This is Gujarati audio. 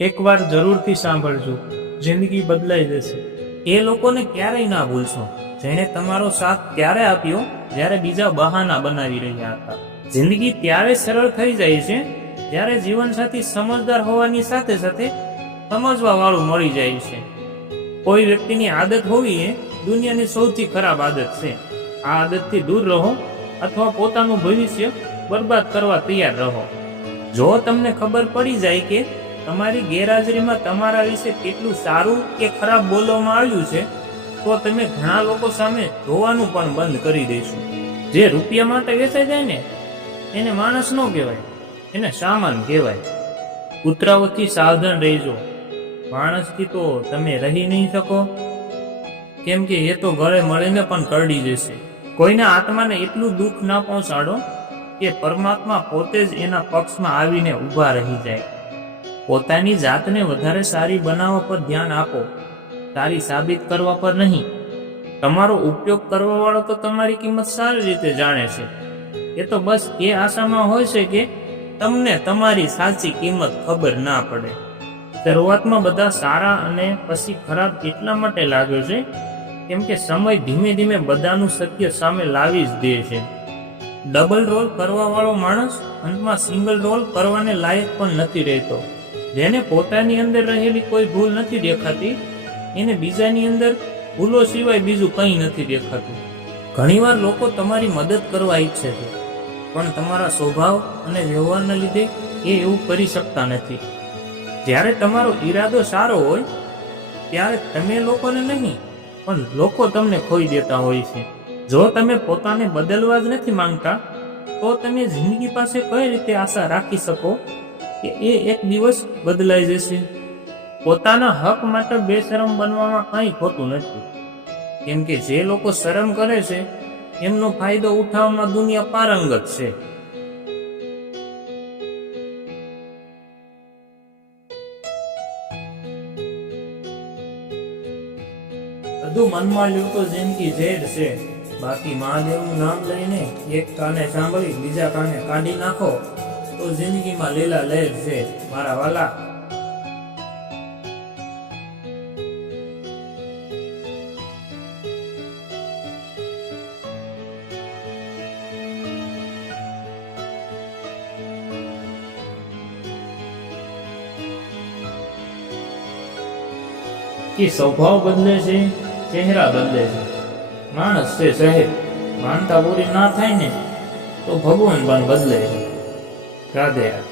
એકવાર જરૂરથી સાંભળજો, જિંદગી બદલાઈ જશે. એ લોકોને ક્યારેય ના ભૂલશો જેણે તમારો સાથ ત્યારે આપ્યો જ્યારે બીજા બહાના બનાવી રહ્યા હતા. જિંદગી ત્યારે સરળ થઈ જાય છે જ્યારે જીવનસાથી સમજદાર હોવાની સાથે સાથે સમજવા વાળું મળી જાય છે. કોઈ વ્યક્તિની આદત હોવી એ દુનિયાની સૌથી ખરાબ આદત છે. આ આદતથી દૂર રહો અથવા પોતાનું ભવિષ્ય બરબાદ કરવા તૈયાર રહો. જો તમને ખબર પડી જાય કે તમારી ગેરહાજરીમાં તમારા વિશે કેટલું સારું કે ખરાબ બોલવામાં આવ્યું છે, તો તમે ઘણા લોકો સામે જોવાનું પણ બંધ કરી દેશો. જે રૂપિયા માટે વેચાઈ જાય ને એને માણસ ન કહેવાય, એને સામાન કહેવાય. કૂતરાઓથી સાવધાન રહેજો. માણસથી તો તમે રહી નહીં શકો, કેમ કે એ તો ગળે મળીને પણ કરડી જશે. કોઈના આત્માને એટલું દુઃખ ના પહોંચાડો કે પરમાત્મા પોતે જ એના પક્ષમાં આવીને ઊભા રહી જાય. પોતાની જાતને વધારે સારી બનાવવા પર ધ્યાન આપો, સારી સાબિત કરવા પર નહીં. તમારો ઉપયોગ કરવા વાળો તો તમારી કિંમત સારી રીતે જાણે છે. એ તો બસ એ આશામાં હોય છે કે તમને તમારી સાચી કિંમત ખબર ના પડે. શરૂઆતમાં બધા સારા અને પછી ખરાબ એટલા માટે લાગ્યો છે કેમ કે સમય ધીમે ધીમે બધાનું સત્ય સામે લાવી જ દે છે. ડબલ રોલ કરવા વાળો માણસ અંતમાં સિંગલ રોલ કરવાને લાયક પણ નથી રહેતો. જેને પોતાની અંદર રહેલી કોઈ ભૂલ નથી દેખાતી, એને બીજાની અંદર ભૂલો સિવાય બીજું કંઈ નથી દેખાતું. ઘણીવાર લોકો તમારી મદદ કરવા ઈચ્છે છે, પણ તમારા સ્વભાવ અને વ્યવહારના લીધે એ એવું કરી શકતા નથી. જ્યારે તમારો ઈરાદો સારો હોય ત્યારે તમે લોકોને નહીં, પણ લોકો તમને ખોઈ દેતા હોય છે. જો તમે પોતાને બદલવા જ નથી માંગતા, તો તમે જિંદગી પાસે કઈ રીતે આશા રાખી શકો કે એ એક દિવસ બદલાઈ જશે? પોતાના હક માટે બેશરમ બનવામાં કંઈ ખોટું નથી, કેમ કે જે લોકો શરમ કરે છે એમનો ફાયદો ઉઠાવવામાં દુનિયા પારંગત છે. બધું મનમાં લ્યો તો જિંદગી ઝેર છે. બાકી મહાદેવનું નામ લઈને એક કાને સાંભળી બીજા કાને કાઢી નાખો તો જિંદગીમાં લીલા લહેર છે મારા વાલા. કે સ્વભાવ બદલે છે, ચહેરા બદલે છે, માણસ છે સહેજ. માનતા પૂરી ના થાય ને તો ભગવાન પણ બદલે છે. રાધે રાધે.